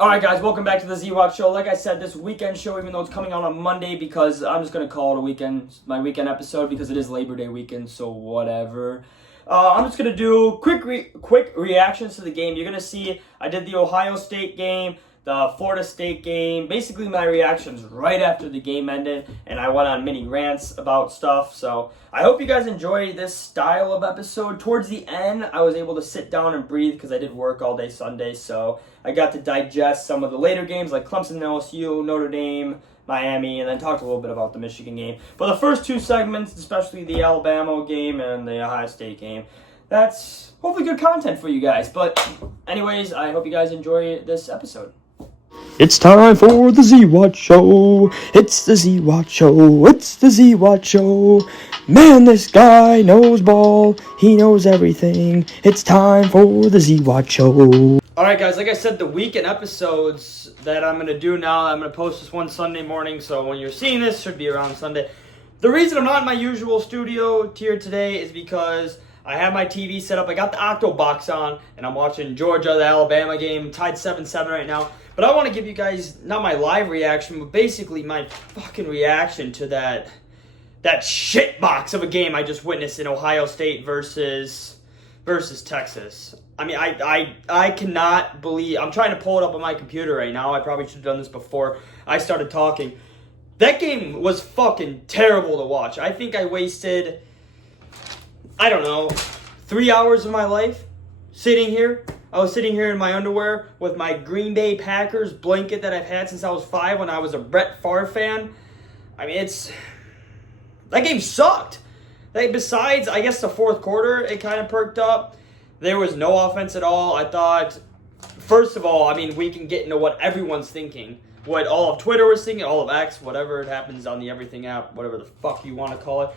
Alright guys, welcome back to the Z-Watch Show. Like I said, this weekend show, even though it's coming out on Monday, because I'm just going to call it my weekend episode, because it is Labor Day weekend, so whatever. I'm just going to do quick reactions to the game. You're going to see I did the Ohio State game, the Florida State game, basically my reactions right after the game ended, and I went on mini rants about stuff. So I hope you guys enjoy this style of episode. Towards the end, I was able to sit down and breathe because I did work all day Sunday, so I got to digest some of the later games like Clemson, LSU, Notre Dame, Miami, and then talked a little bit about the Michigan game. But the first two segments, especially the Alabama game and the Ohio State game, that's hopefully good content for you guys. But anyways, I hope you guys enjoy this episode. It's time for the Z-Watch Show. It's the Z-Watch Show. It's the Z-Watch Show. Man, this guy knows ball. He knows everything. It's time for the Z-Watch Show. Alright guys, like I said, the weekend episodes that I'm going to do now, I'm going to post this one Sunday morning, so when you're seeing this, should be around Sunday. The reason I'm not in my usual studio here today is because I have my TV set up. I got the Octo box on, and I'm watching Georgia, the Alabama game, tied 7-7 right now. But I want to give you guys, not my live reaction, but basically my fucking reaction to that shit box of a game I just witnessed in Ohio State versus Texas. I mean, I cannot believe, I'm trying to pull it up on my computer right now. I probably should have done this before I started talking. That game was fucking terrible to watch. I think I wasted, 3 hours of my life sitting here. I was sitting here in my underwear with my Green Bay Packers blanket that I've had since I was 5 when I was a Brett Favre fan. I mean, that game sucked. Besides, I guess the fourth quarter, it kind of perked up. There was no offense at all. I thought, first of all, we can get into what everyone's thinking. What all of Twitter was thinking, all of X, whatever it happens on the Everything app, whatever the fuck you want to call it.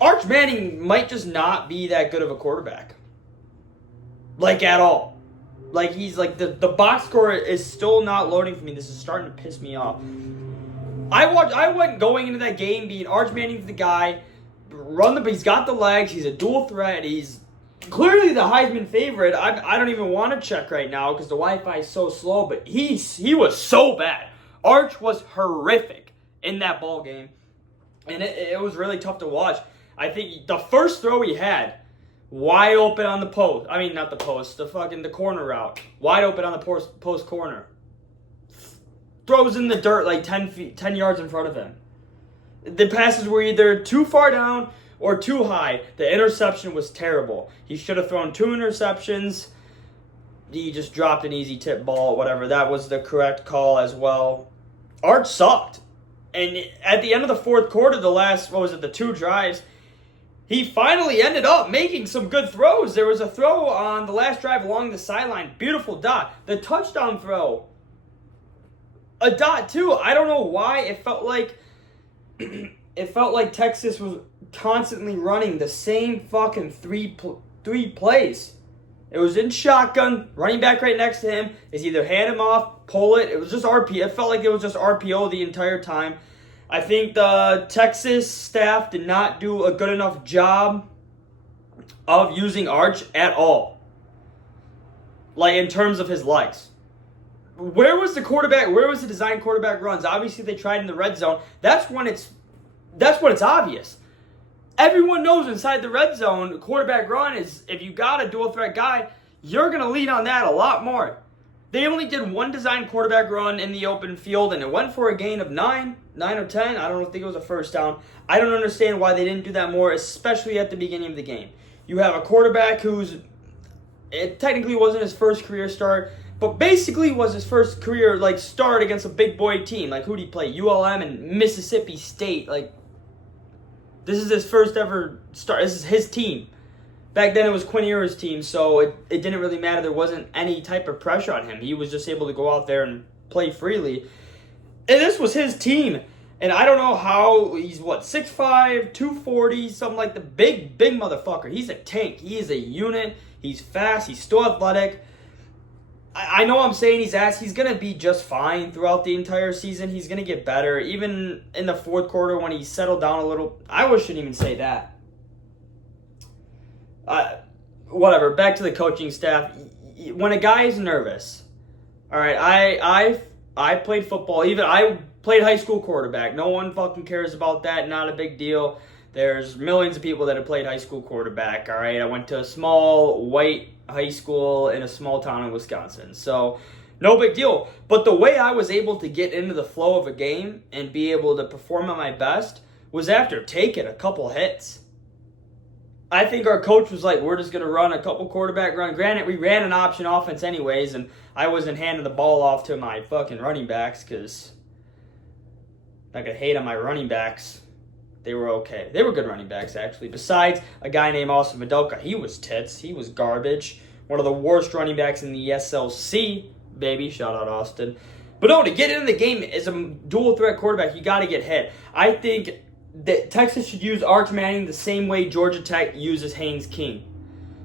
Arch Manning might just not be that good of a quarterback. At all. He's the box score is still not loading for me. This is starting to piss me off. I went going into that game being Arch Manning's the guy. He's got the legs. He's a dual threat. He's clearly the Heisman favorite. I don't even want to check right now because the Wi-Fi is so slow. But he was so bad. Arch was horrific in that ball game, and it was really tough to watch. I think the first throw he had, wide open on the post. Not the post. The corner route. Wide open on the post corner. Throws in the dirt 10 yards in front of him. The passes were either too far down or too high. The interception was terrible. He should have thrown 2 interceptions. He just dropped an easy tip ball, whatever. That was the correct call as well. Arch sucked. And at the end of the fourth quarter, the 2 drives, he finally ended up making some good throws. There was a throw on the last drive along the sideline. Beautiful dot. The touchdown throw. A dot, too. I don't know why. It felt like Texas was constantly running the same fucking three plays. It was in shotgun, running back right next to him is either hand him off, pull it. It was just RPO. It felt like it was just RPO the entire time. I think the Texas staff did not do a good enough job of using Arch at all. In terms of his legs. Where was the quarterback? Where was the design quarterback runs? Obviously, they tried in the red zone. That's when it's obvious. Everyone knows inside the red zone, quarterback run is, if you got a dual threat guy, you're going to lean on that a lot more. They only did one design quarterback run in the open field, and it went for a gain of 9 or 10. I don't think it was a first down. I don't understand why they didn't do that more, especially at the beginning of the game. You have a quarterback it technically wasn't his first career start, but basically was his first career start against a big boy team. Who did he play? ULM and Mississippi State. This is his first ever start. This is his team. Back then it was Quinn Ewers' team, so it didn't really matter. There wasn't any type of pressure on him. He was just able to go out there and play freely. And this was his team. And I don't know how he's 6'5", 240, something like the big motherfucker. He's a tank. He is a unit. He's fast. He's still athletic. I know I'm saying he's going to be just fine throughout the entire season. He's going to get better. Even in the fourth quarter when he settled down a little. I shouldn't even say that. Whatever. Back to the coaching staff. When a guy is nervous, All right, I played football. Even I played high school quarterback. No one fucking cares about that. Not a big deal. There's millions of people that have played high school quarterback. All right, I went to a small white high school in a small town in Wisconsin. So no big deal. But the way I was able to get into the flow of a game and be able to perform at my best was after taking a couple hits. I think our coach was like, we're just going to run a couple quarterback run. Granted, we ran an option offense anyways, and I wasn't handing the ball off to my fucking running backs because I could hate on my running backs. They were okay. They were good running backs, actually. Besides a guy named Austin Vidoka. He was tits. He was garbage. One of the worst running backs in the SLC, baby. Shout out Austin. But no, to get into the game as a dual threat quarterback, you got to get hit. I think that Texas should use Arch Manning the same way Georgia Tech uses Haynes King.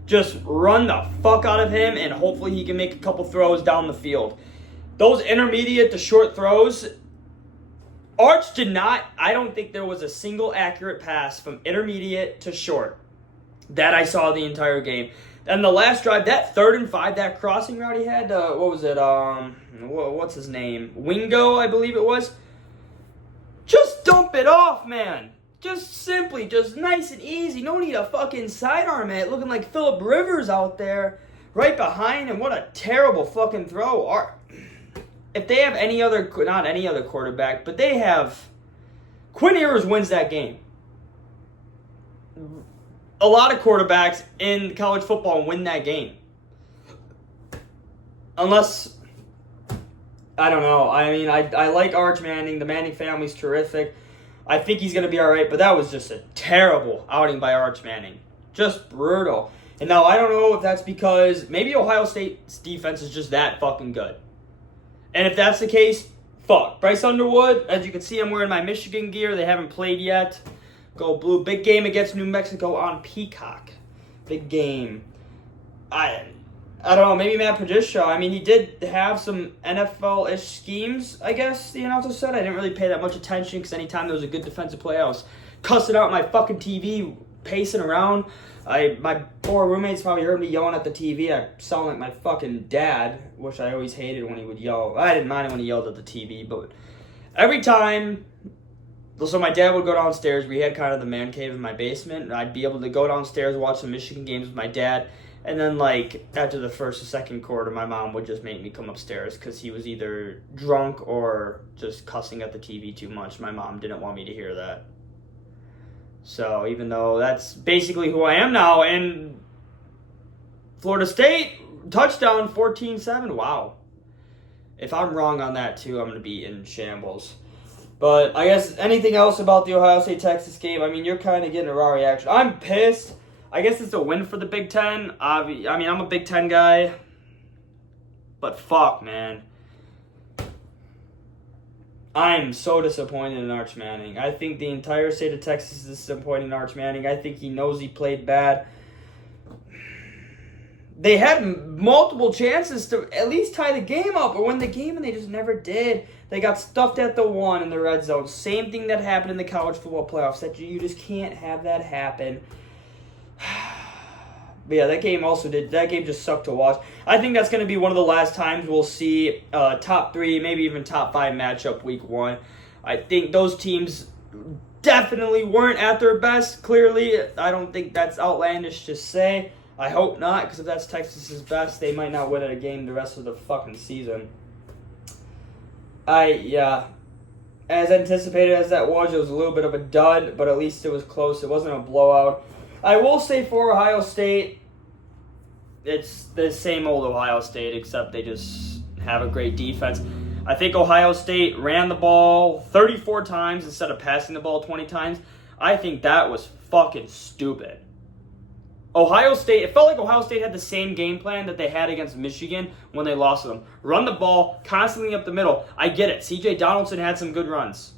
Just run the fuck out of him, and hopefully he can make a couple throws down the field. Those intermediate to short throws, Arch did not, I don't think there was a single accurate pass from intermediate to short that I saw the entire game. And the last drive, that 3rd and 5, that crossing route he had, what was it, what's his name? Wingo, I believe it was. Just dump it off, man. Just simply, just nice and easy. No need to fucking sidearm it. Looking like Phillip Rivers out there right behind him. What a terrible fucking throw. If they have any other, not any other quarterback, but they have, Quinn Ewers wins that game. A lot of quarterbacks in college football win that game. Unless, I don't know. I mean, I like Arch Manning. The Manning family's terrific. I think he's going to be all right, but that was just a terrible outing by Arch Manning. Just brutal. And now I don't know if that's because maybe Ohio State's defense is just that fucking good. And if that's the case, fuck. Bryce Underwood, as you can see, I'm wearing my Michigan gear. They haven't played yet. Go Blue. Big game against New Mexico on Peacock. Big game. I don't know, maybe Matt Patricia. I mean, he did have some NFL-ish schemes, I guess the announcer said. I didn't really pay that much attention because anytime there was a good defensive play, I was cussing out my fucking TV, pacing around. My poor roommates probably heard me yelling at the TV. I sound like my fucking dad, which I always hated when he would yell. I didn't mind it when he yelled at the TV, but every time... So my dad would go downstairs. We had kind of the man cave in my basement, and I'd be able to go downstairs and watch some Michigan games with my dad. And then, like, after the first or second quarter, my mom would just make me come upstairs because he was either drunk or just cussing at the TV too much. My mom didn't want me to hear that. So even though that's basically who I am now, and Florida State, touchdown, 14-7. Wow. If I'm wrong on that, too, I'm going to be in shambles. But I guess anything else about the Ohio State-Texas game? I mean, you're kind of getting a raw reaction. I'm pissed. I guess it's a win for the Big Ten. I mean, I'm a Big Ten guy. But fuck, man. I'm so disappointed in Arch Manning. I think the entire state of Texas is disappointed in Arch Manning. I think he knows he played bad. They had multiple chances to at least tie the game up or win the game, and they just never did. They got stuffed at the 1 in the red zone. Same thing that happened in the college football playoffs. That you just can't have that happen. But yeah, that game just sucked to watch. I think that's going to be one of the last times we'll see top 3, maybe even top 5 matchup week 1. I think those teams definitely weren't at their best, clearly. I don't think that's outlandish to say. I hope not, because if that's Texas's best, they might not win at a game the rest of the fucking season. As anticipated as that was, it was a little bit of a dud, but at least it was close. It wasn't a blowout. I will say for Ohio State, it's the same old Ohio State, except they just have a great defense. I think Ohio State ran the ball 34 times instead of passing the ball 20 times. I think that was fucking stupid. Ohio State, it felt like Ohio State had the same game plan that they had against Michigan when they lost to them. Run the ball constantly up the middle. I get it. C.J. Donaldson had some good runs.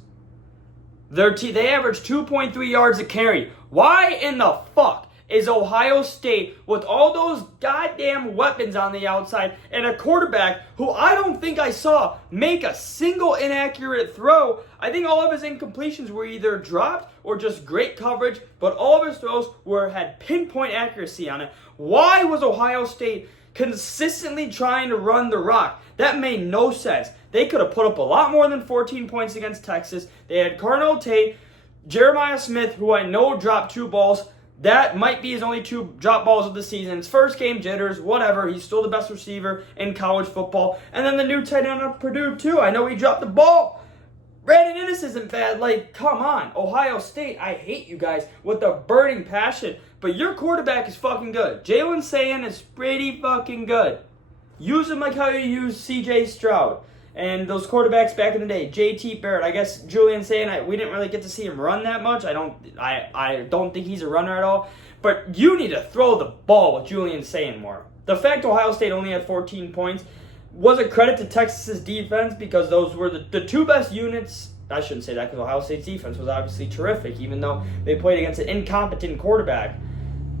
They averaged 2.3 yards a carry. Why in the fuck is Ohio State, with all those goddamn weapons on the outside, and a quarterback who I don't think I saw make a single inaccurate throw? I think all of his incompletions were either dropped or just great coverage, but all of his throws had pinpoint accuracy on it. Why was Ohio State consistently trying to run the rock? That made no sense. They could have put up a lot more than 14 points against Texas. They had Carnell Tate, Jeremiah Smith, who I know dropped 2 balls. That might be his only 2 drop balls of the season. His first game jitters, whatever. He's still the best receiver in college football. And then the new tight end of Purdue, too. I know he dropped the ball. Brandon Inniss isn't bad. Like, come on. Ohio State, I hate you guys with a burning passion. But your quarterback is fucking good. Jalen Sayin is pretty fucking good. Use him like how you use C.J. Stroud. And those quarterbacks back in the day, J.T. Barrett, I guess Julian Sayin, we didn't really get to see him run that much. I don't think he's a runner at all. But you need to throw the ball with Julian Sayin more. The fact Ohio State only had 14 points was a credit to Texas's defense because those were the 2 best units. I shouldn't say that because Ohio State's defense was obviously terrific, even though they played against an incompetent quarterback.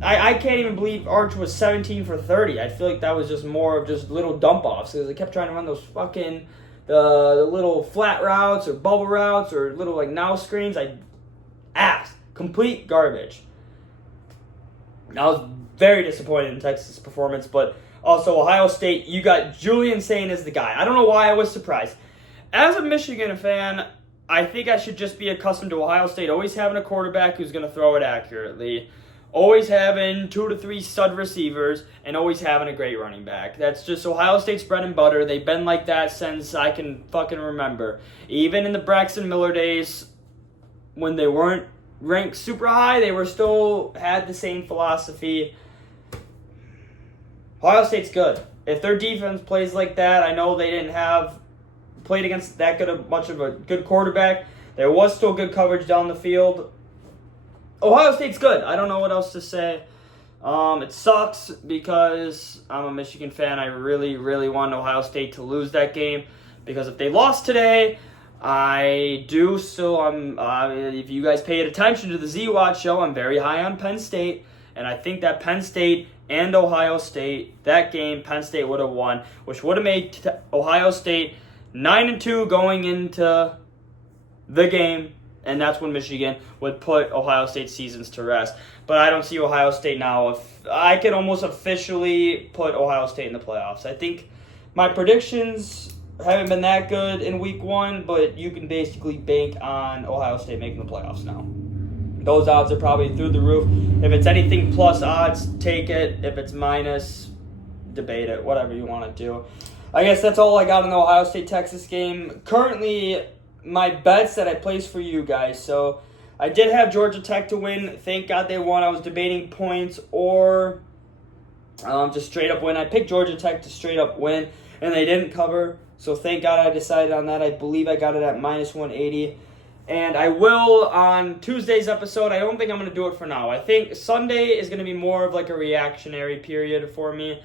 I can't even believe Arch was 17 for 30. I feel like that was just more of just little dump-offs because they kept trying to run those fucking the little flat routes or bubble routes or little like now screens. Complete garbage. I was very disappointed in Texas' performance, but also Ohio State, you got Julian Sayin as the guy. I don't know why I was surprised. As a Michigan fan, I think I should just be accustomed to Ohio State always having a quarterback who's going to throw it accurately. Always having 2 to 3 stud receivers, and always having a great running back. That's just Ohio State's bread and butter. They've been like that since I can fucking remember. Even in the Braxton Miller days, when they weren't ranked super high, they were still had the same philosophy. Ohio State's good. If their defense plays like that, I know they didn't have played against that much of a good quarterback. There was still good coverage down the field. Ohio State's good. I don't know what else to say. It sucks because I'm a Michigan fan. I really, really want Ohio State to lose that game because if they lost today, I do still. If you guys paid attention to the Z-Watch show, I'm very high on Penn State, and I think that Penn State and Ohio State, that game, Penn State would have won, which would have made Ohio State 9-2 going into the game. And that's when Michigan would put Ohio State's seasons to rest. But I don't see Ohio State now. If I could almost officially put Ohio State in the playoffs. I think my predictions haven't been that good in week 1, but you can basically bank on Ohio State making the playoffs now. Those odds are probably through the roof. If it's anything plus odds, take it. If it's minus, debate it. Whatever you want to do. I guess that's all I got in the Ohio State-Texas game. Currently, my bets that I placed for you guys. So I did have Georgia Tech to win. Thank God they won. I was debating points or just straight up win. I picked Georgia Tech to straight up win, and they didn't cover. So thank God I decided on that. I believe I got it at minus 180. And I will on Tuesday's episode. I don't think I'm going to do it for now. I think Sunday is going to be more of like a reactionary period for me.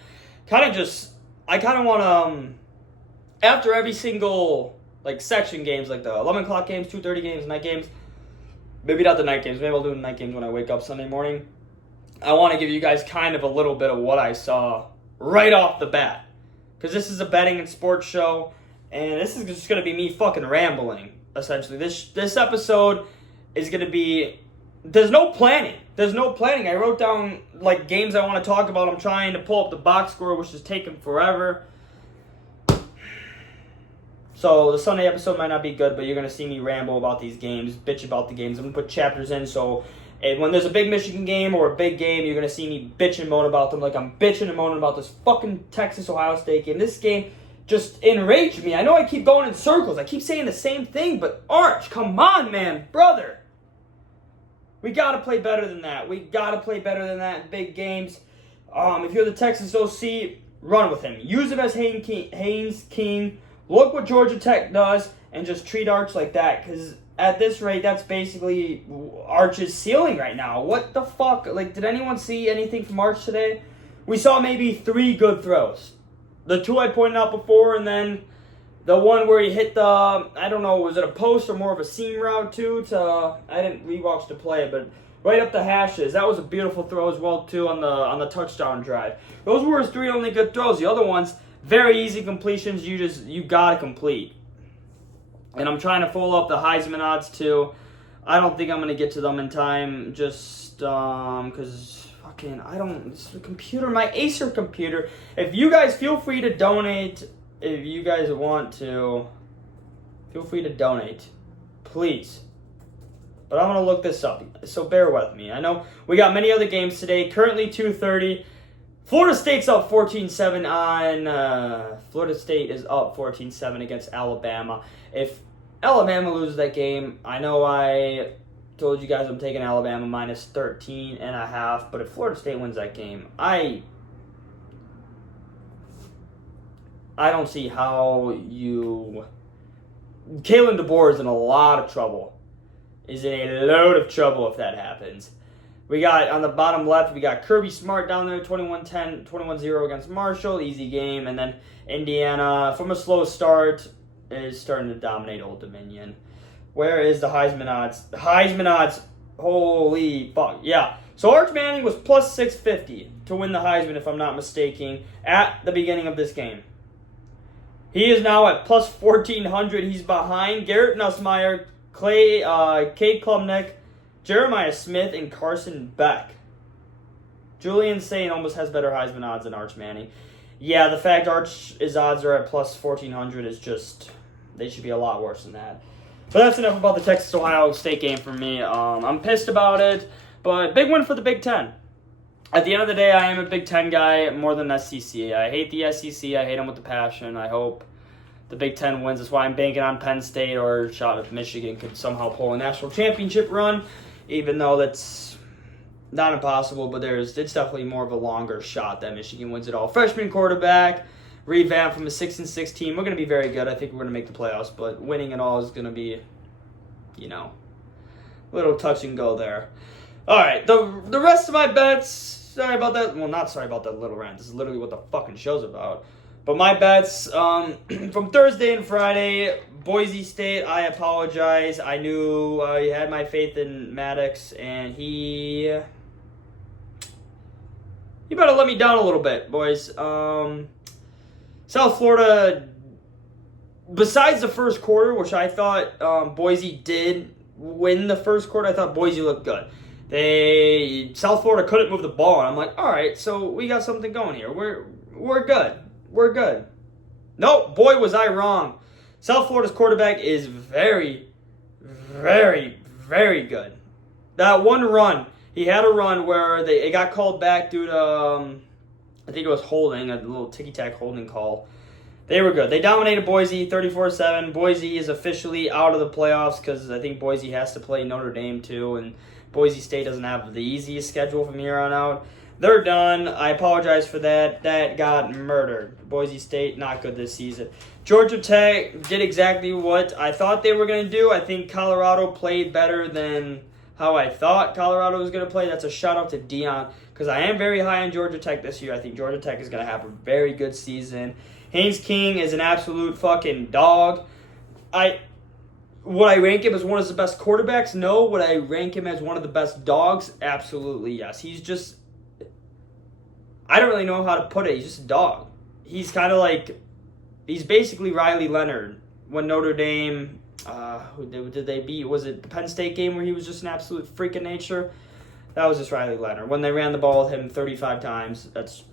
I kind of want to, after every single like section games, like the 11 o'clock games, 2:30 games, night games. Maybe not the night games. Maybe I'll do the night games when I wake up Sunday morning. I want to give you guys kind of a little bit of what I saw right off the bat. Because this is a betting and sports show. And this is just going to be me fucking rambling, essentially. This episode is going to be... There's no planning. I wrote down like games I want to talk about. I'm trying to pull up the box score, which is taking forever. So the Sunday episode might not be good, but you're going to see me ramble about these games, bitch about the games. I'm going to put chapters in, so when there's a big Michigan game or a big game, you're going to see me bitch and moan about them like I'm bitching and moaning about this fucking Texas-Ohio State game. This game just enraged me. I know I keep going in circles. I keep saying the same thing, but Arch, come on, man. Brother. We got to play better than that. We got to play better than that in big games. If you're the Texas OC, run with him. Use him as Haynes King. Look what Georgia Tech does and just treat Arch like that. Because at this rate, that's basically Arch's ceiling right now. What the fuck? Like, did anyone see anything from Arch today? We saw maybe 3 good throws. The 2 I pointed out before, and then the one where he hit the, I don't know, was it a post or more of a seam route too? I didn't rewatch the play, but right up the hashes. That was a beautiful throw as well too on the touchdown drive. Those were his 3 only good throws. The other ones, very easy completions. You gotta complete. And I'm trying to follow up the Heisman odds too. I don't think I'm gonna get to them in time, just because fucking it's the computer, my Acer computer. If you guys feel free to donate if you guys want to, feel free to donate. Please. But I'm going to look this up, so bear with me. I know we got many other games today. Currently 2:30. Florida State's up 14-7 on... Florida State is up 14-7 against Alabama. If Alabama loses that game, I know I told you guys I'm taking Alabama minus 13.5, but if Florida State wins that game, I don't see how you... Kalen DeBoer is in a lot of trouble. Is in a load of trouble if that happens. We got, on the bottom left, we got Kirby Smart down there, 21-10, 21-0 against Marshall, easy game. And then Indiana, from a slow start, is starting to dominate Old Dominion. Where is the Heisman odds? Heisman odds, holy fuck, yeah. So Arch Manning was plus 650 to win the Heisman, if I'm not mistaken, at the beginning of this game. He is now at plus 1,400. He's behind Garrett Nussmeier, Cade Klubnik, Jeremiah Smith, and Carson Beck. Julian Saint almost has better Heisman odds than Arch Manning. Yeah, the fact Arch's odds are at plus 1,400 is just, they should be a lot worse than that. But that's enough about the Texas-Ohio State game for me. I'm pissed about it, but big win for the Big Ten. At the end of the day, I am a Big Ten guy more than SEC. I hate the SEC. I hate them with the passion. I hope the Big Ten wins. That's why I'm banking on Penn State or shot if Michigan could somehow pull a national championship run, even though that's not impossible, but it's definitely more of a longer shot that Michigan wins it all. Freshman quarterback, revamped from a 6-6 team. We're going to be very good. I think we're going to make the playoffs, but winning it all is going to be, a little touch and go there. All right, the rest of my bets, sorry about that. Well, not sorry about that little rant. This is literally what the fucking show's about. But my bets from Thursday and Friday, Boise State, I apologize. I knew he had my faith in Maddox, and he better let me down a little bit, boys. South Florida, besides the first quarter, which I thought Boise did win the first quarter, I thought Boise looked good. South Florida couldn't move the ball, and I'm like, all right, so we got something going here. We're good. We're good. Nope, boy, was I wrong. South Florida's quarterback is very, very, very good. That one run, he had a run where it got called back due to, I think it was holding, a little ticky-tack holding call. They were good. They dominated Boise 34-7. Boise is officially out of the playoffs because I think Boise has to play Notre Dame too, and Boise State doesn't have the easiest schedule from here on out. They're done. I apologize for that. That got murdered. Boise State, not good this season. Georgia Tech did exactly what I thought they were going to do. I think Colorado played better than how I thought Colorado was going to play. That's a shout-out to Dion because I am very high on Georgia Tech this year. I think Georgia Tech is going to have a very good season. Haynes King is an absolute fucking dog. Would I rank him as one of the best quarterbacks? No. Would I rank him as one of the best dogs? Absolutely, yes. He's just... I don't really know how to put it. He's just a dog. He's kind of like... He's basically Riley Leonard. When Notre Dame... who did they beat? Was it the Penn State game where he was just an absolute freak of nature? That was just Riley Leonard. When they ran the ball with him 35 times, that's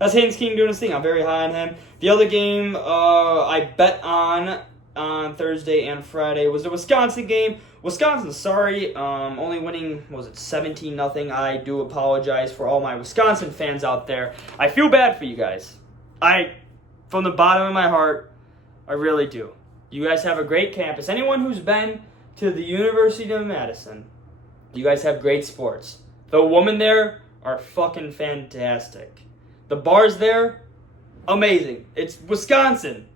Haynes King doing his thing. I'm very high on him. The other game I bet on Thursday and Friday was the Wisconsin game. Wisconsin, sorry, only winning, 17-0. I do apologize for all my Wisconsin fans out there. I feel bad for you guys. From the bottom of my heart, I really do. You guys have a great campus. Anyone who's been to the University of Madison, you guys have great sports. The women there are fucking fantastic. The bars there, amazing. It's Wisconsin,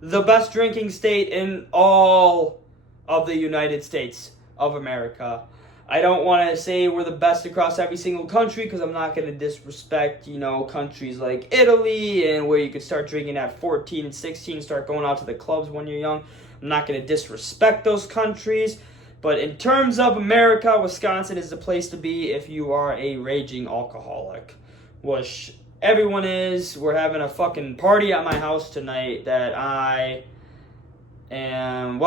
the best drinking state in all of the United States of America. I don't want to say we're the best across every single country because I'm not going to disrespect, countries like Italy and where you could start drinking at 14 and 16, start going out to the clubs when you're young. I'm not going to disrespect those countries. But in terms of America, Wisconsin is the place to be if you are a raging alcoholic, which everyone is. We're having a fucking party at my house tonight that I am,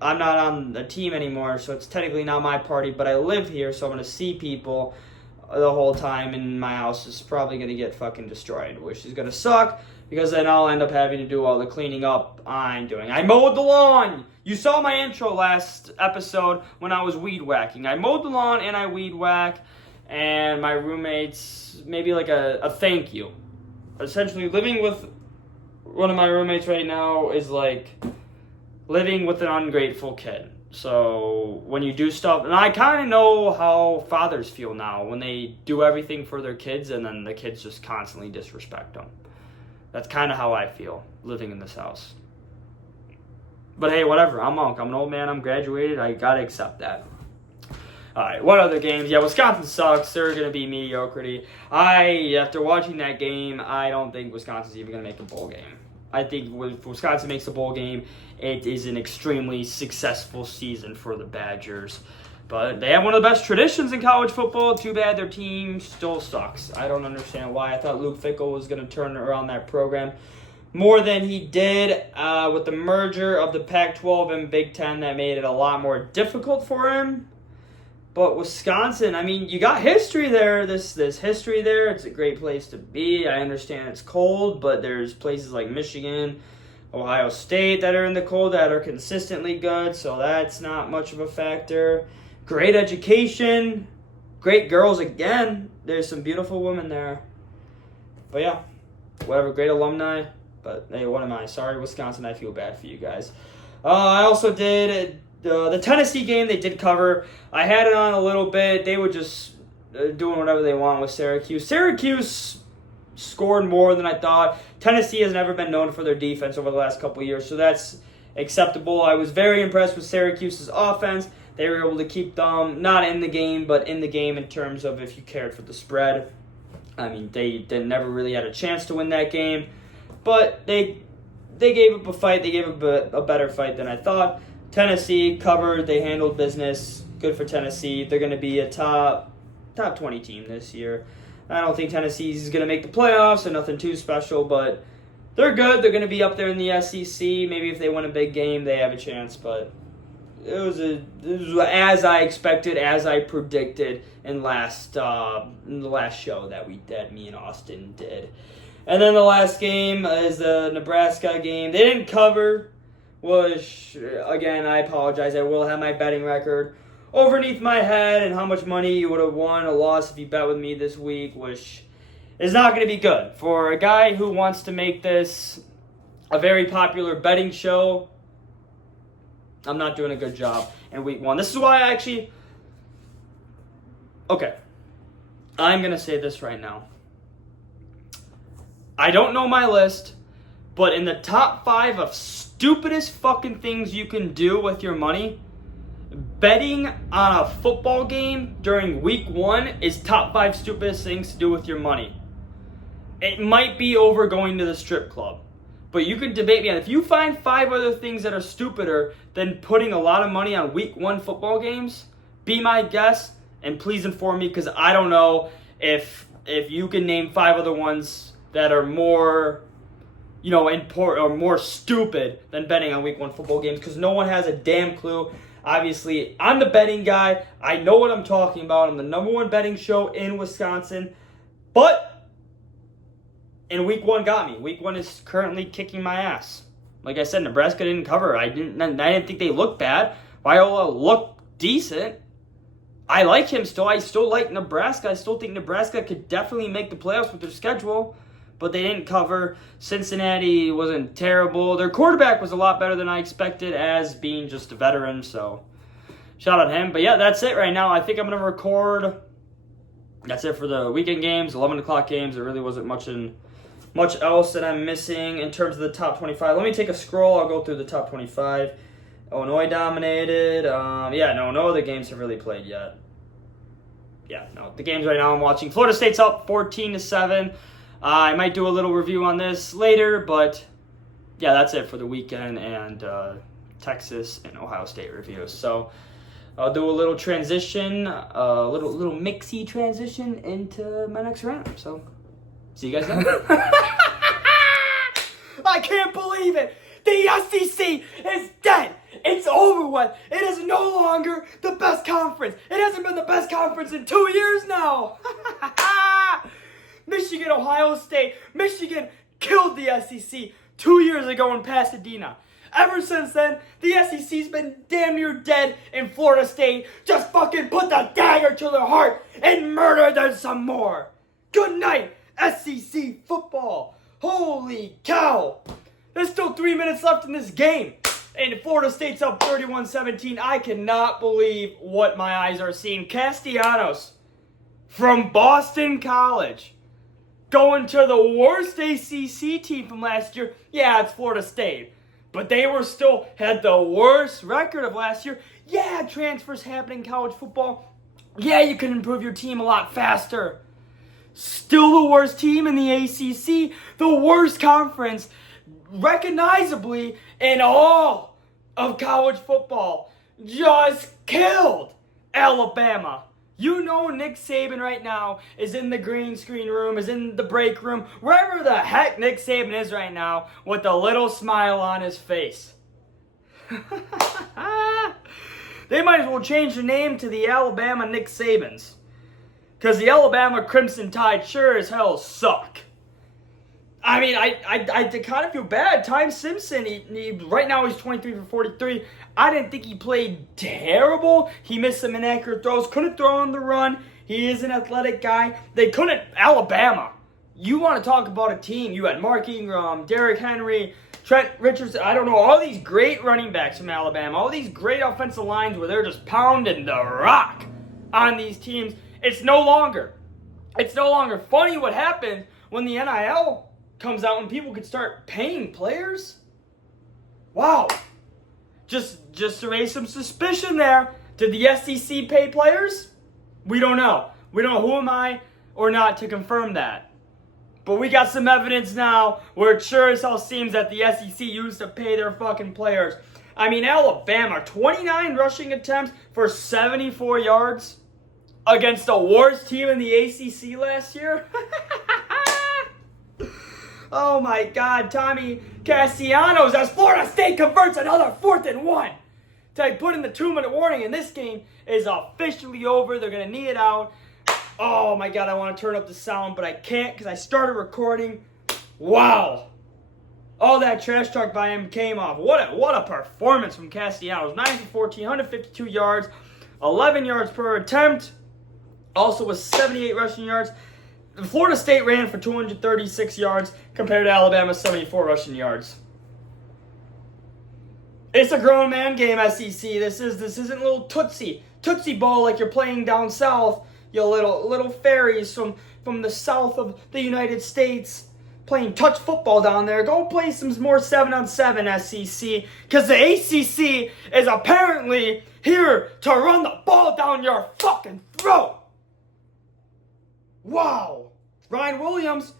I'm not on the team anymore, so it's technically not my party, but I live here, so I'm going to see people the whole time, and my house is probably going to get fucking destroyed, which is going to suck, because then I'll end up having to do all the cleaning up I'm doing. I mowed the lawn. You saw my intro last episode when I was weed whacking. I mowed the lawn and I weed whack, and my roommates, maybe like a thank you. Essentially, living with one of my roommates right now is like living with an ungrateful kid. So when you do stuff, and I kind of know how fathers feel now when they do everything for their kids and then the kids just constantly disrespect them. That's kind of how I feel living in this house. But hey, whatever. I'm an old man. I'm graduated. I gotta accept that. All right, what other games? Yeah, Wisconsin sucks. They're gonna be mediocrity. After watching that game, I don't think Wisconsin's even gonna make a bowl game. I think if Wisconsin makes a bowl game, it is an extremely successful season for the Badgers. But they have one of the best traditions in college football. Too bad their team still sucks. I don't understand why. I thought Luke Fickell was going to turn around that program more than he did. With the merger of the Pac-12 and Big Ten, that made it a lot more difficult for him. But Wisconsin, I mean, you got history there. This history there. It's a great place to be. I understand it's cold, but there's places like Michigan, Ohio State that are in the cold that are consistently good, so that's not much of a factor. Great education, great girls again. There's some beautiful women there. But yeah, whatever, great alumni. But hey, what am I? Sorry, Wisconsin, I feel bad for you guys. I also did the Tennessee game. They did cover. I had it on a little bit. They were just doing whatever they want with Syracuse. Syracuse scored more than I thought. Tennessee has never been known for their defense over the last couple of years, so that's acceptable. I was very impressed with Syracuse's offense. They were able to keep them not in the game, but in the game in terms of if you cared for the spread. I mean, they never really had a chance to win that game, but they gave up a fight. They gave up a better fight than I thought. Tennessee covered. They handled business. Good for Tennessee. They're going to be a top 20 team this year. I don't think Tennessee's going to make the playoffs, so nothing too special, but they're good. They're going to be up there in the SEC. Maybe if they win a big game, they have a chance, but it was as I expected, as I predicted in the last show that me and Austin did. And then the last game is the Nebraska game. They didn't cover, which, again, I apologize. I will have my betting record overneath my head and how much money you would have won or lost if you bet with me this week, which is not going to be good. For a guy who wants to make this a very popular betting show, I'm not doing a good job in week one. This is why I'm going to say this right now. I don't know my list, but in the top 5 of stupidest fucking things you can do with your money, betting on a football game during week 1 is top 5 stupidest things to do with your money. It might be over going to the strip club, but you can debate me on it. If you find 5 other things that are stupider than putting a lot of money on week 1 football games, be my guest and please inform me, because I don't know if you can name 5 other ones that are more, important or more stupid than betting on week 1 football games, because no one has a damn clue. Obviously, I'm the betting guy. I know what I'm talking about. I'm the number 1 betting show in Wisconsin. But in week 1 got me. Week 1 is currently kicking my ass. Like I said, Nebraska didn't cover. I didn't think they looked bad. Viola looked decent. I like him still. I still like Nebraska. I still think Nebraska could definitely make the playoffs with their schedule. But they didn't cover. Cincinnati wasn't terrible. Their quarterback was a lot better than I expected as being just a veteran. So shout out him. But yeah, that's it right now. I think I'm going to record. That's it for the weekend games, 11 o'clock games. There really wasn't much else that I'm missing in terms of the top 25. Let me take a scroll. I'll go through the top 25. Illinois dominated. No other games have really played yet. The games right now I'm watching. Florida State's up 14-7. I might do a little review on this later, but yeah, that's it for the weekend and Texas and Ohio State reviews. So I'll do a little transition, a little mixy transition into my next round. So see you guys then. I can't believe it. The SEC is dead. It's over with. It is no longer the best conference. It hasn't been the best conference in 2 years now. Michigan, Ohio State, Michigan, killed the SEC 2 years ago in Pasadena. Ever since then, the SEC's been damn near dead, and Florida State just fucking put the dagger to their heart and murdered them some more. Good night, SEC football. Holy cow. There's still 3 minutes left in this game, and Florida State's up 31-17. I cannot believe what my eyes are seeing. Castellanos from Boston College going to the worst ACC team from last year. Yeah, it's Florida State. But they were still had the worst record of last year. Yeah, transfers happen in college football. Yeah, you can improve your team a lot faster. Still the worst team in the ACC, the worst conference, recognizably in all of college football. Just killed Alabama. You know Nick Saban right now is in the green screen room, is in the break room, wherever the heck Nick Saban is right now, with a little smile on his face. They might as well change the name to the Alabama Nick Sabans. Because the Alabama Crimson Tide sure as hell suck. I mean, I kind of feel bad. Ty Simpson, he right now he's 23 for 43. I didn't think he played terrible. He missed some inaccurate throws. Couldn't throw on the run. He is an athletic guy. They couldn't. Alabama. You want to talk about a team. You had Mark Ingram, Derrick Henry, Trent Richardson. I don't know. All these great running backs from Alabama. All these great offensive lines where they're just pounding the rock on these teams. It's no longer funny what happened when the NIL comes out and people could start paying players. Wow. Just to raise some suspicion there. Did the SEC pay players? We don't know. We don't know who am I or not to confirm that. But we got some evidence now where it sure as hell seems that the SEC used to pay their fucking players. I mean, Alabama, 29 rushing attempts for 74 yards against the worst team in the ACC last year. Oh my God, Tommy Castellanos as Florida State converts another 4th and 1. They put in the 2-minute warning, and this game is officially over. They're going to knee it out. Oh my God, I want to turn up the sound, but I can't because I started recording. Wow. All that trash talk by him came off. What a performance from Castellanos. 9 for 14, 152 yards, 11 yards per attempt. Also with 78 rushing yards. Florida State ran for 236 yards compared to Alabama's 74 rushing yards. It's a grown man game, SEC. This isn't little Tootsie Ball like you're playing down south. You little fairies from the south of the United States playing touch football down there. Go play some more 7-on-7 SEC, because the ACC is apparently here to run the ball down your fucking throat. Wow. Ryan Williams,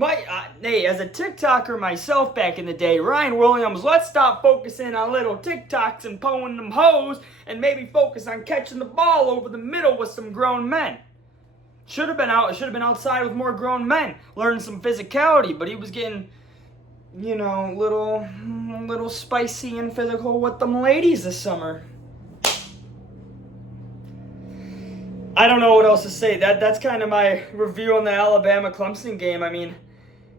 as a TikToker myself back in the day, Ryan Williams, let's stop focusing on little TikToks and pulling them hoes and maybe focus on catching the ball over the middle with some grown men. Should have been outside with more grown men, learning some physicality, but he was getting, little spicy and physical with them ladies this summer. I don't know what else to say. That's kind of my review on the Alabama-Clemson game. I mean,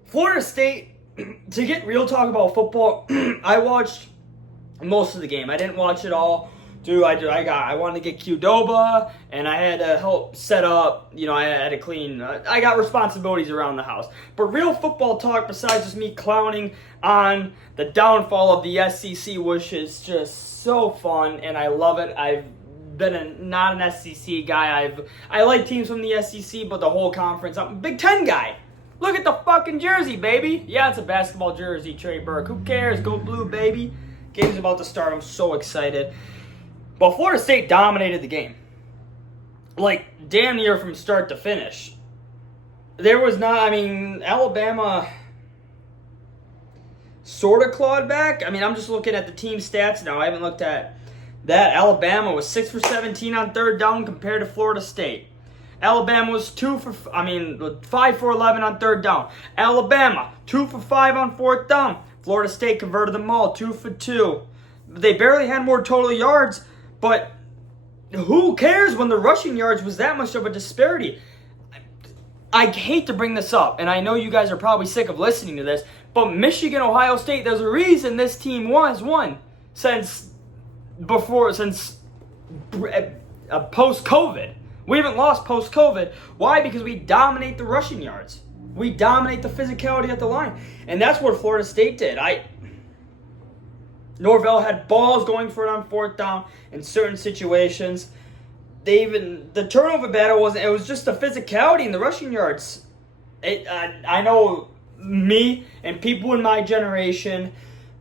Florida State, to get real talk about football, I watched most of the game. I didn't watch it all. I wanted to get Qdoba, and I had to help set up, I had to clean. I got responsibilities around the house. But real football talk, besides just me clowning on the downfall of the SEC, which is just so fun, and I love it. I've been not an SEC guy. I like teams from the SEC, but the whole conference, I'm a Big Ten guy. Look at the fucking jersey, baby. Yeah, it's a basketball jersey, Trey Burke. Who cares? Go blue, baby. Game's about to start. I'm so excited. But Florida State dominated the game. Like, damn near from start to finish. Alabama sort of clawed back. I'm just looking at the team stats now. I haven't looked at that. Alabama was 6 for 17 on third down compared to Florida State. Alabama was 5 for 11 on third down. Alabama, 2 for 5 on fourth down. Florida State converted them all, 2 for 2. They barely had more total yards, but who cares when the rushing yards was that much of a disparity? I hate to bring this up, and I know you guys are probably sick of listening to this, but Michigan, Ohio State, there's a reason this team has won since post-COVID. We haven't lost post-COVID. Why? Because we dominate the rushing yards. We dominate the physicality at the line. And that's what Florida State did. Norvell had balls going for it on fourth down in certain situations. The turnover battle wasn't, it was just the physicality and the rushing yards. I know me and people in my generation,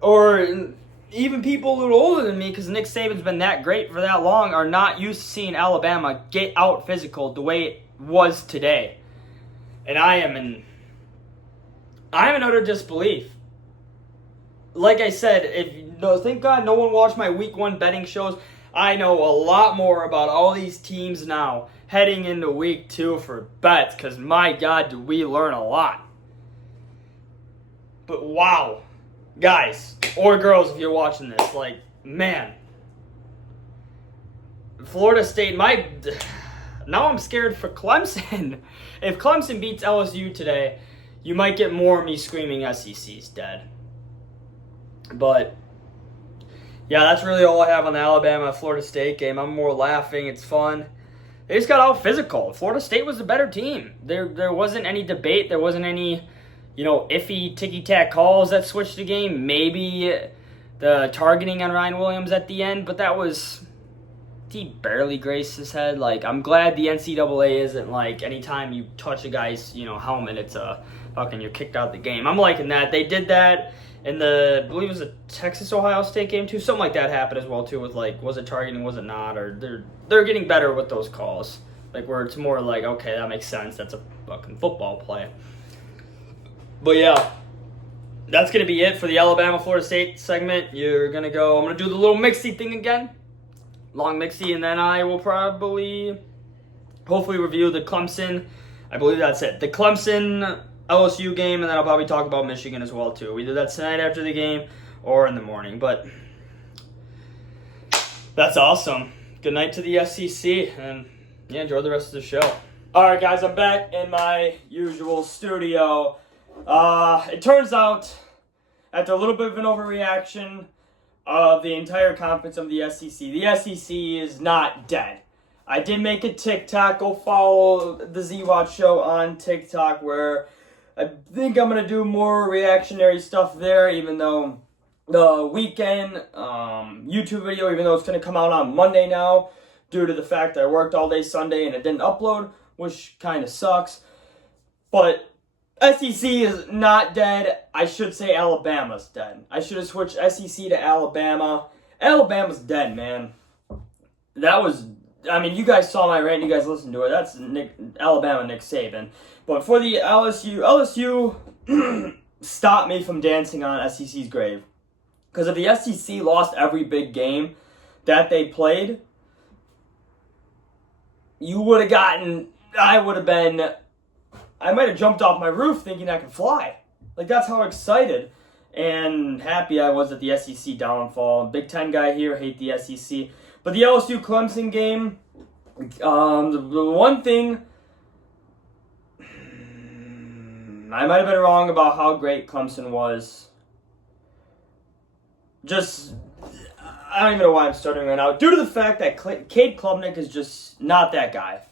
or even people a little older than me, because Nick Saban's been that great for that long, are not used to seeing Alabama get out physical the way it was today. And I am in utter disbelief. Like I said, thank God no one watched my week 1 betting shows. I know a lot more about all these teams now heading into week 2 for bets, because my God, do we learn a lot. But wow, guys, or girls if you're watching this, like, man. Florida State, now I'm scared for Clemson. If Clemson beats LSU today, you might get more of me screaming SEC's dead. But yeah, that's really all I have on the Alabama-Florida State game. I'm more laughing. It's fun. They just got out physical. Florida State was the better team. There wasn't any debate. There wasn't any, iffy ticky-tack calls that switched the game. Maybe the targeting on Ryan Williams at the end, but that was, he barely grazed his head. Like, I'm glad the NCAA isn't like anytime you touch a guy's, helmet, it's you're kicked out of the game. I'm liking that. They did that in I believe it was a Texas-Ohio State game too. Something like that happened as well too, with like, was it targeting, was it not? Or they're getting better with those calls. Like, where it's more like, okay, that makes sense. That's a fucking football play. But yeah, that's going to be it for the Alabama-Florida State segment. I'm going to do the little mixy thing again. Long mixy, and then I will hopefully review the Clemson. I believe that's it. The Clemson LSU game, and then I'll probably talk about Michigan as well too. Either that's tonight after the game or in the morning. But that's awesome. Good night to the SEC, and yeah, enjoy the rest of the show. All right, guys, I'm back in my usual studio. It turns out, after a little bit of an overreaction of the entire conference of the SEC is not dead. I did make a TikTok. Go follow the Z-Watch Show on TikTok, where I think I'm going to do more reactionary stuff there, even though the weekend YouTube video, even though it's going to come out on Monday now, due to the fact that I worked all day Sunday and it didn't upload, which kind of sucks. But SEC is not dead. I should say Alabama's dead. I should have switched SEC to Alabama. Alabama's dead, man. You guys saw my rant. You guys listened to it. That's Alabama Nick Saban. But for the LSU stopped me from dancing on SEC's grave. Because if the SEC lost every big game that they played, I might have jumped off my roof thinking I could fly. Like, that's how excited and happy I was at the SEC downfall. Big Ten guy here, hate the SEC. But the LSU-Clemson game, the one thing, I might have been wrong about how great Clemson was. I don't even know why I'm stuttering right now. Due to the fact that Cade Klubnik is just not that guy.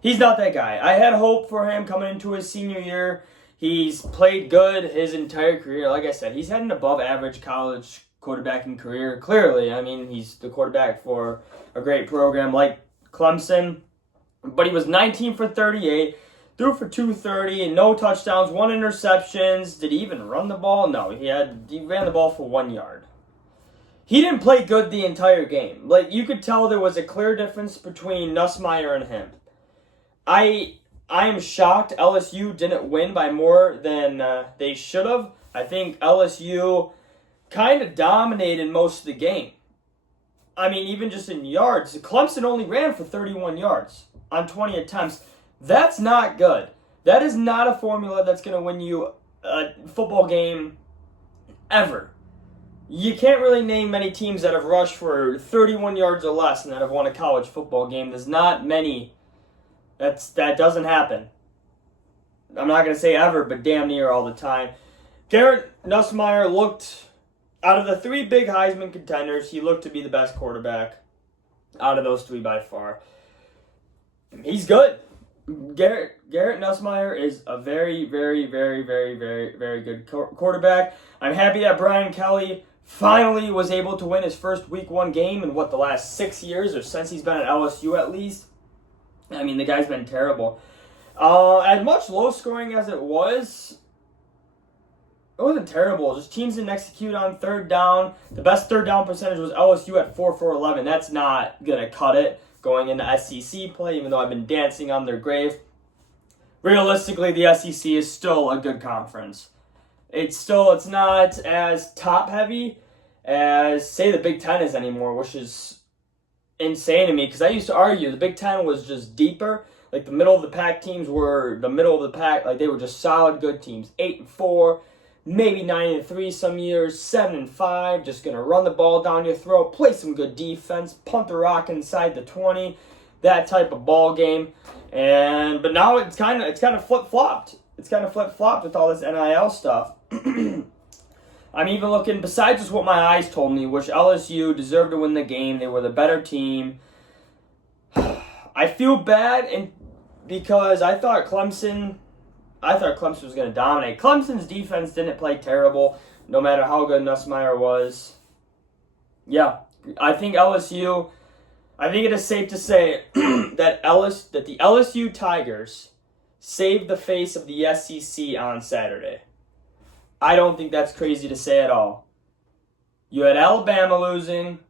He's not that guy. I had hope for him coming into his senior year. He's played good his entire career. Like I said, he's had an above-average college quarterbacking career. Clearly, he's the quarterback for a great program like Clemson. But he was 19 for 38, threw for 230, and no touchdowns, 1 interceptions. Did he even run the ball? No, he ran the ball for 1 yard. He didn't play good the entire game. Like, you could tell there was a clear difference between Nussmeier and him. I am shocked LSU didn't win by more than they should have. I think LSU kind of dominated most of the game. Even just in yards. Clemson only ran for 31 yards on 20 attempts. That's not good. That is not a formula that's going to win you a football game ever. You can't really name many teams that have rushed for 31 yards or less and that have won a college football game. There's not many. That doesn't happen. I'm not going to say ever, but damn near all the time. Garrett Nussmeier looked, out of the three big Heisman contenders, he looked to be the best quarterback out of those three by far. He's good. Garrett Nussmeier is a very, very, very, very, very, very good quarterback. I'm happy that Brian Kelly finally was able to win his first Week 1 game in, the last 6 years, or since he's been at LSU at least. I mean, the guy's been terrible. As much low scoring as it wasn't terrible. Just teams didn't execute on third down. The best third down percentage was LSU at 4-for-11. That's not going to cut it going into SEC play, even though I've been dancing on their grave. Realistically, the SEC is still a good conference. It's not as top-heavy as, say, the Big Ten is anymore, which is insane to me, because I used to argue the Big Ten was just deeper. Like, the middle of the pack teams were the middle of the pack. Like, they were just solid, good teams. 8-4, maybe 9-3 some years, 7-5, just going to run the ball down your throat, play some good defense, punt the rock inside the 20, that type of ball game. But now it's kind of flip-flopped. It's kind of flip-flopped with all this NIL stuff. I'm even looking, besides just what my eyes told me, which LSU deserved to win the game. They were the better team. I feel bad because I thought Clemson was going to dominate. Clemson's defense didn't play terrible, no matter how good Nussmeier was. Yeah, I think it is safe to say that the LSU Tigers saved the face of the SEC on Saturday. I don't think that's crazy to say at all. You had Alabama losing.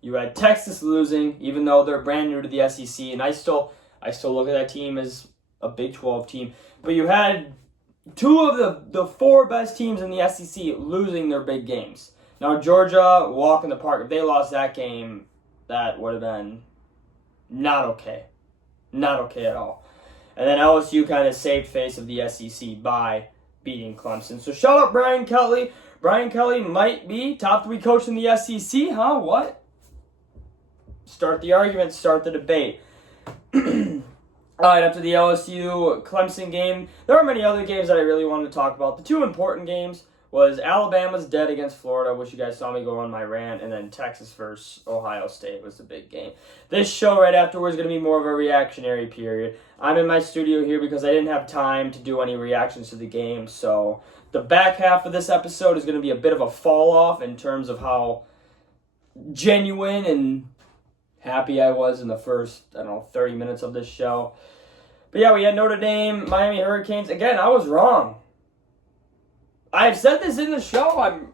You had Texas losing, even though they're brand new to the SEC, and I still look at that team as a Big 12 team. But you had two of the four best teams in the SEC losing their big games. Now, Georgia, walk in the park. If they lost that game, that would have been not okay. Not okay at all. And then LSU kind of saved face of the SEC by beating Clemson. So shout out Brian Kelly. Brian Kelly might be top 3 coach in the SEC, huh? What? Start the argument, start the debate. All right, after the LSU-Clemson game, there are many other games that I really wanted to talk about. The two important games was Alabama's dead against Florida, which you guys saw me go on my rant, and then Texas versus Ohio State was the big game. This show right afterwards is going to be more of a reactionary period. I'm in my studio here because I didn't have time to do any reactions to the game, so the back half of this episode is going to be a bit of a fall-off in terms of how genuine and happy I was in the first, 30 minutes of this show. But yeah, we had Notre Dame, Miami Hurricanes. Again, I was wrong. I've said this in the show. I'm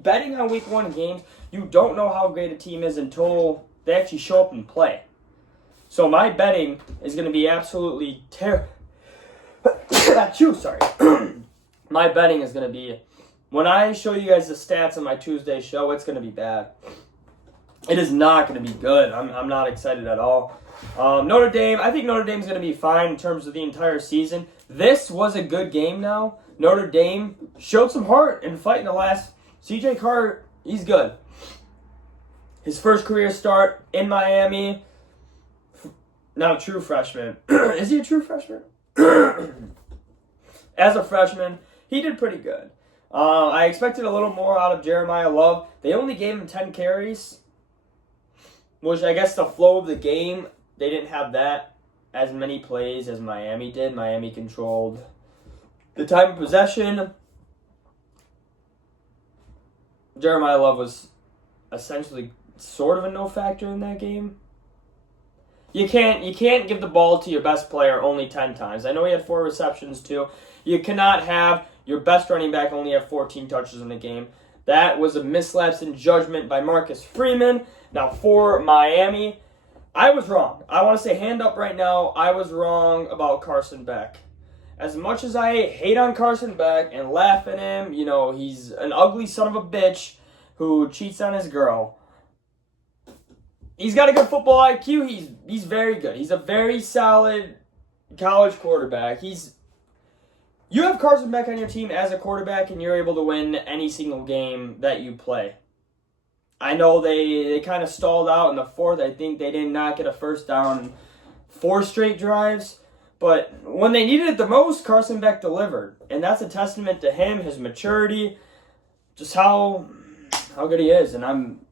betting on Week 1 games. You don't know how great a team is until they actually show up and play. So my betting is going to be absolutely terrible. Sorry. My betting is going to be, when I show you guys the stats on my Tuesday show, it's going to be bad. It is not going to be good. I'm not excited at all. Notre Dame, I think Notre Dame's going to be fine in terms of the entire season. This was a good game now. Notre Dame showed some heart and fight in the last. CJ Carr, he's good. His first career start in Miami. Now a true freshman. Is he a true freshman? As a freshman, he did pretty good. I expected a little more out of Jeremiah Love. They only gave him 10 carries, which I guess the flow of the game, they didn't have that as many plays as Miami did. Miami controlled the time of possession. Jeremiah Love was essentially sort of a no factor in that game. You can't give the ball to your best player only 10 times. I know he had 4 receptions too. You cannot have your best running back only have 14 touches in the game. That was a mislapse in judgment by Marcus Freeman. Now for Miami, I was wrong. I want to say hand up right now, I was wrong about Carson Beck. As much as I hate on Carson Beck and laugh at him, he's an ugly son of a bitch who cheats on his girl. He's got a good football IQ. He's very good. He's a very solid college quarterback. You have Carson Beck on your team as a quarterback, and you're able to win any single game that you play. I know they kind of stalled out in the fourth. I think they did not get a first down in 4 straight drives. But when they needed it the most, Carson Beck delivered. And that's a testament to him, his maturity, just how good he is. And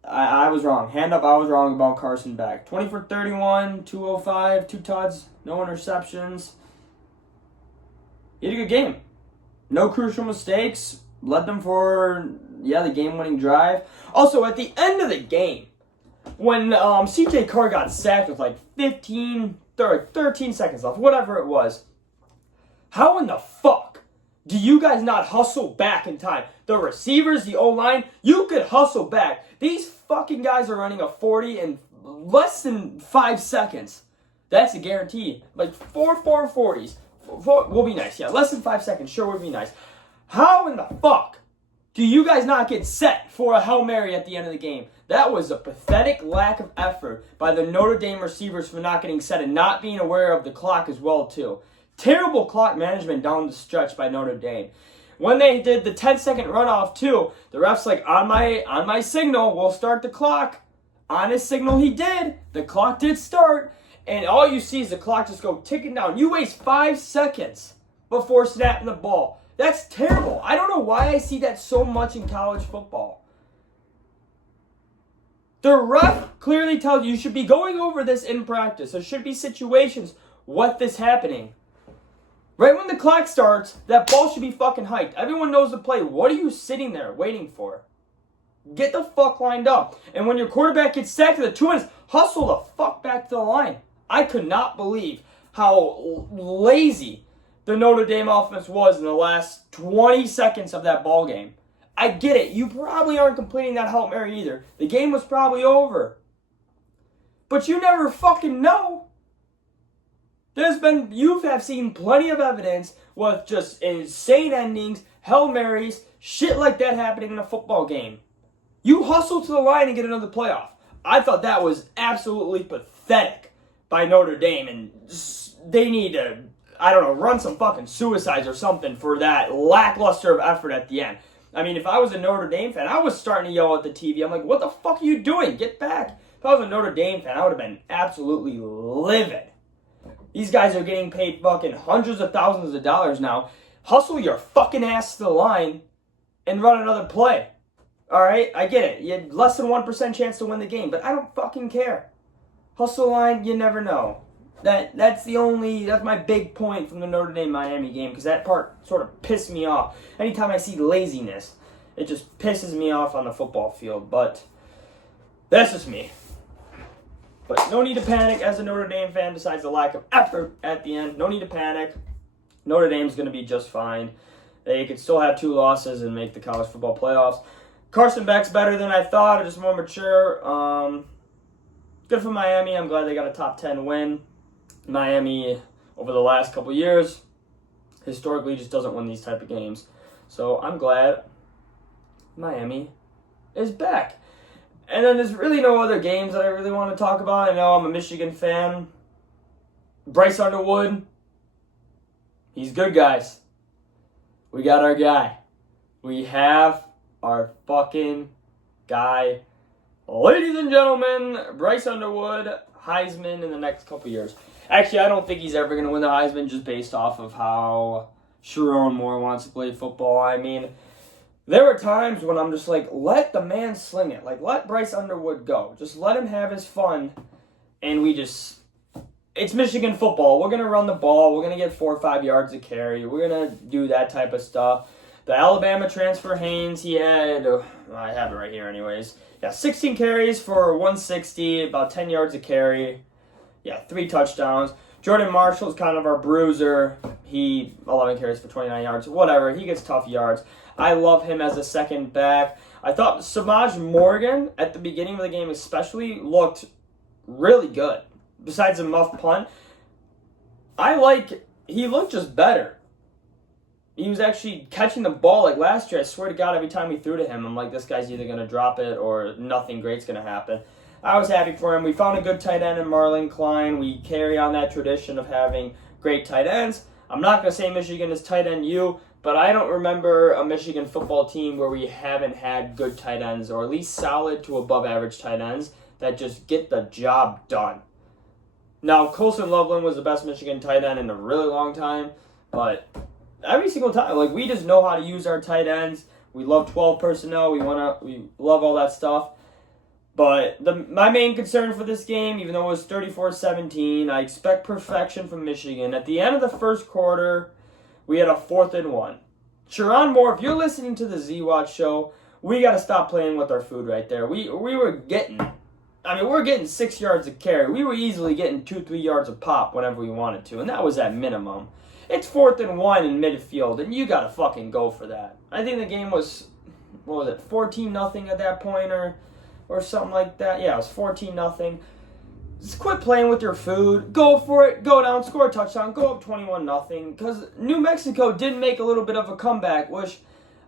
I was wrong. Hand up, I was wrong about Carson Beck. 20 for 31, 205, 2 tuds, no interceptions. He had a good game. No crucial mistakes. Led them for, the game-winning drive. Also, at the end of the game, when C.J. Carr got sacked with 13 seconds left, whatever it was, how in the fuck do you guys not hustle back in time? The receivers, the O-line, you could hustle back. These fucking guys are running a 40 in less than 5 seconds. That's a guarantee. 4 40s. Will be nice, yeah. Less than 5 seconds, sure would be nice. How in the fuck do you guys not get set for a Hail Mary at the end of the game? That was a pathetic lack of effort by the Notre Dame receivers for not getting set and not being aware of the clock as well, too. Terrible clock management down the stretch by Notre Dame. When they did the 10-second runoff, too, the ref's on my signal, we'll start the clock. On his signal, he did. The clock did start. And all you see is the clock just go ticking down. You waste 5 seconds before snapping the ball. That's terrible. I don't know why I see that so much in college football. The ref clearly tells you should be going over this in practice. There should be situations with this happening. Right when the clock starts, that ball should be fucking hiked. Everyone knows the play. What are you sitting there waiting for? Get the fuck lined up. And when your quarterback gets sacked at the 2 minutes, hustle the fuck back to the line. I could not believe how lazy the Notre Dame offense was in the last 20 seconds of that ball game. I get it. You probably aren't completing that Hail Mary either. The game was probably over. But you never fucking know. You have seen plenty of evidence with just insane endings, Hail Marys, shit like that happening in a football game. You hustle to the line and get another playoff. I thought that was absolutely pathetic by Notre Dame, and they need to, run some fucking suicides or something for that lackluster of effort at the end. I mean, if I was a Notre Dame fan, I was starting to yell at the TV. I'm like, what the fuck are you doing? Get back. If I was a Notre Dame fan, I would have been absolutely livid. These guys are getting paid fucking hundreds of thousands of dollars now. Hustle your fucking ass to the line and run another play. Alright? I get it. You had less than 1% chance to win the game, but I don't fucking care. Hustle line, you never know. That's my big point from the Notre Dame-Miami game, because that part sort of pissed me off. Anytime I see laziness, it just pisses me off on the football field, but that's just me. But no need to panic as a Notre Dame fan, besides the lack of effort at the end. No need to panic. Notre Dame's going to be just fine. They could still have 2 losses and make the college football playoffs. Carson Beck's better than I thought, just more mature. Good for Miami. I'm glad they got a top 10 win. Miami, over the last couple years, historically just doesn't win these type of games. So I'm glad Miami is back. And then there's really no other games that I really want to talk about. I know I'm a Michigan fan. Bryce Underwood, he's good, guys. We got our guy. We have our fucking guy. Ladies and gentlemen, Bryce Underwood, Heisman in the next couple years. Actually, I don't think he's ever going to win the Heisman just based off of how Sharon Moore wants to play football. I mean, there were times when I'm just like, let the man sling it. Let Bryce Underwood go. Just let him have his fun. And it's Michigan football. We're going to run the ball. We're going to get 4 or 5 yards of carry. We're going to do that type of stuff. The Alabama transfer, Haynes, he had, I have it right here anyways. Yeah, 16 carries for 160, about 10 yards of carry. Yeah, 3 touchdowns. Jordan Marshall's kind of our bruiser. He 11 carries for 29 yards. Whatever, he gets tough yards. I love him as a second back. I thought Samaj Morgan, at the beginning of the game especially, looked really good. Besides a muff punt, he looked just better. He was actually catching the ball like last year. I swear to God, every time we threw to him, I'm like, this guy's either going to drop it or nothing great's going to happen. I was happy for him. We found a good tight end in Marlon Klein. We carry on that tradition of having great tight ends. I'm not going to say Michigan is tight end you, but I don't remember a Michigan football team where we haven't had good tight ends, or at least solid to above average tight ends that just get the job done. Now, Colson Loveland was the best Michigan tight end in a really long time, but every single time, like, we just know how to use our tight ends. We love 12 personnel. We love all that stuff. But my main concern for this game, even though it was 34-17, I expect perfection from Michigan. At the end of the first quarter, we had a 4th and 1. Sharon Moore, if you're listening to the Z-Watch show, we got to stop playing with our food right there. We're getting 6 yards of carry. We were easily getting 2-3 yards of pop whenever we wanted to, and that was at minimum. It's 4th and 1 in midfield, and you got to fucking go for that. I think the game was, 14-0 at that point, or something like that. Yeah, it was 14-0. Just quit playing with your food. Go for it. Go down, score a touchdown, go up 21-0. Because New Mexico did make a little bit of a comeback, which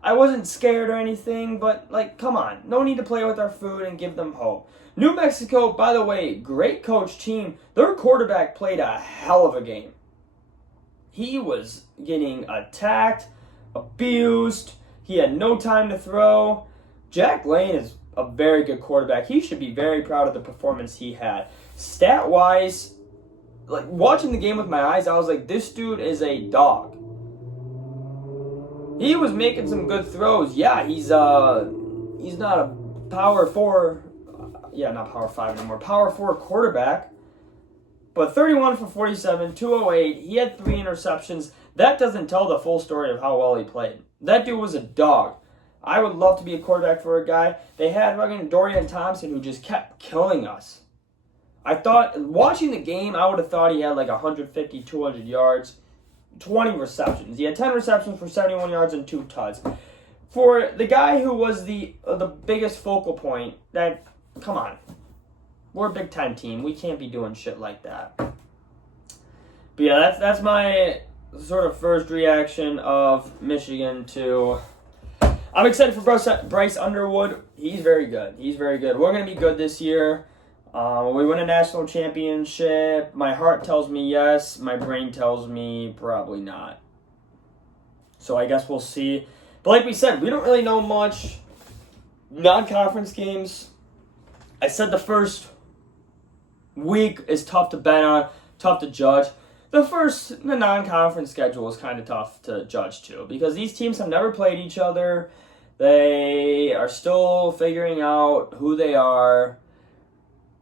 I wasn't scared or anything, but, like, come on. No need to play with our food and give them hope. New Mexico, by the way, great coach team. Their quarterback played a hell of a game. He was getting attacked, abused. He had no time to throw. Jack Lane is a very good quarterback. He should be very proud of the performance he had. Stat-wise, like, watching the game with my eyes, I was like, this dude is a dog. He was making some good throws. Yeah, he's not a power 4, not power 5 anymore, power 4 quarterback. But 31 for 47, 208, he had 3 interceptions. That doesn't tell the full story of how well he played. That dude was a dog. I would love to be a quarterback for a guy. They had fucking Dorian Thompson who just kept killing us. I thought, watching the game, I would have thought he had like 150, 200 yards, 20 receptions. He had 10 receptions for 71 yards and 2 tuds. For the guy who was the biggest focal point, come on. We're a Big Ten team. We can't be doing shit like that. But yeah, that's my sort of first reaction of Michigan to... I'm excited for Bryce Underwood. He's very good. We're going to be good this year. We win a national championship. My heart tells me yes. My brain tells me probably not. So I guess we'll see. But like we said, we don't really know much. Non-conference games. I said the first week is tough to bet on, tough to judge. The non-conference schedule is kind of tough to judge too, because these teams have never played each other. They are still figuring out who they are.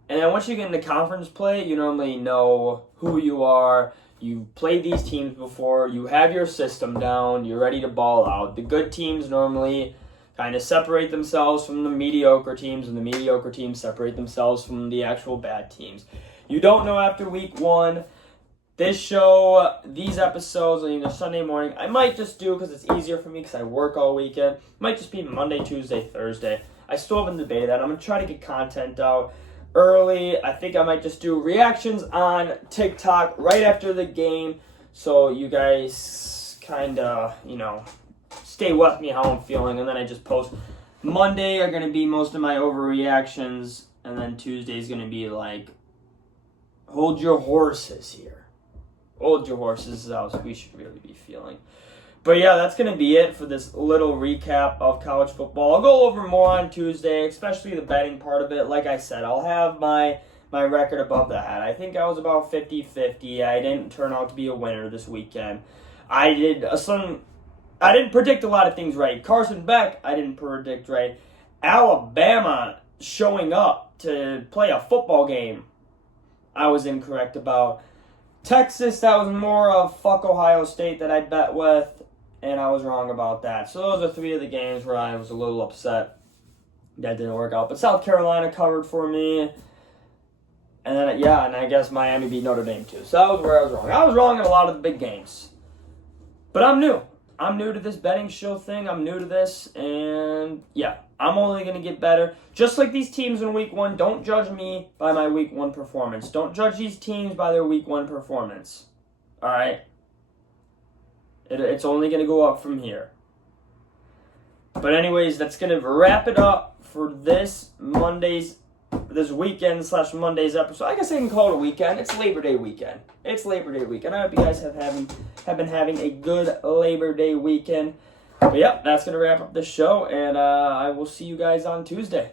And then once you get into conference play, you normally know who you are. You've played these teams before. You have your system down. You're ready to ball out. The good teams normally kind of separate themselves from the mediocre teams, and the mediocre teams separate themselves from the actual bad teams. You don't know after week 1. This show, these episodes on either Sunday morning, I might just do, because it's easier for me because I work all weekend, it might just be Monday, Tuesday, Thursday. I still haven't debated that. I'm going to try to get content out early. I think I might just do reactions on TikTok right after the game, so you guys kind of, stay with me how I'm feeling, and then I just post. Monday are going to be most of my overreactions, and then Tuesday is going to be like, hold your horses here. Hold your horses is how we should really be feeling. But yeah, that's going to be it for this little recap of college football. I'll go over more on Tuesday, especially the betting part of it. Like I said, I'll have my record above the hat. I think I was about 50-50. I didn't turn out to be a winner this weekend. I didn't predict a lot of things right. Carson Beck, I didn't predict right. Alabama showing up to play a football game, I was incorrect about. Texas, that was more of fuck Ohio State that I bet with, and I was wrong about that. So those are 3 of the games where I was a little upset that didn't work out. But South Carolina covered for me. And then, and I guess Miami beat Notre Dame too. So that was where I was wrong. I was wrong in a lot of the big games. But I'm new. I'm new to this betting show thing. I'm new to this. And I'm only going to get better. Just like these teams in week 1, don't judge me by my week 1 performance. Don't judge these teams by their week 1 performance. All right? It's only going to go up from here. But anyways, that's going to wrap it up for this weekend / Monday's episode. I guess I can call it a weekend. It's Labor Day weekend. I hope you guys have been having a good Labor Day weekend. But that's going to wrap up the show, and I will see you guys on Tuesday.